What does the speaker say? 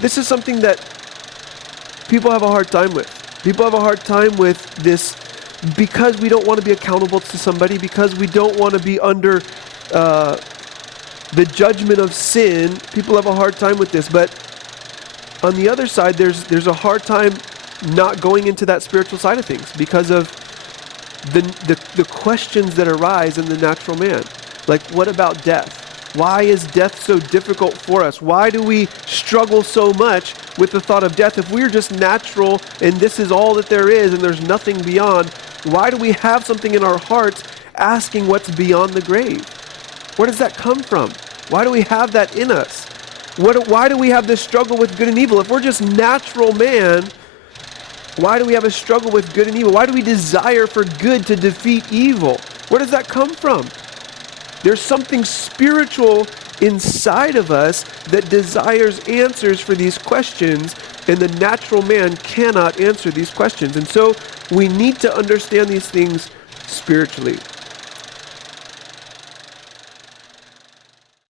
this is something that people have a hard time with. People have a hard time with this because we don't want to be accountable to somebody, because we don't want to be under the judgment of sin. People have a hard time with this. But on the other side, there's a hard time not going into that spiritual side of things because of the questions that arise in the natural man. Like, what about death? Why is death so difficult for us? Why do we struggle so much with the thought of death? If we're just natural and this is all that there is and there's nothing beyond, why do we have something in our hearts asking what's beyond the grave? Where does that come from? Why do we have that in us? Why do we have this struggle with good and evil? If we're just natural man, why do we have a struggle with good and evil? Why do we desire for good to defeat evil? Where does that come from? There's something spiritual inside of us that desires answers for these questions, and the natural man cannot answer these questions. And so we need to understand these things spiritually.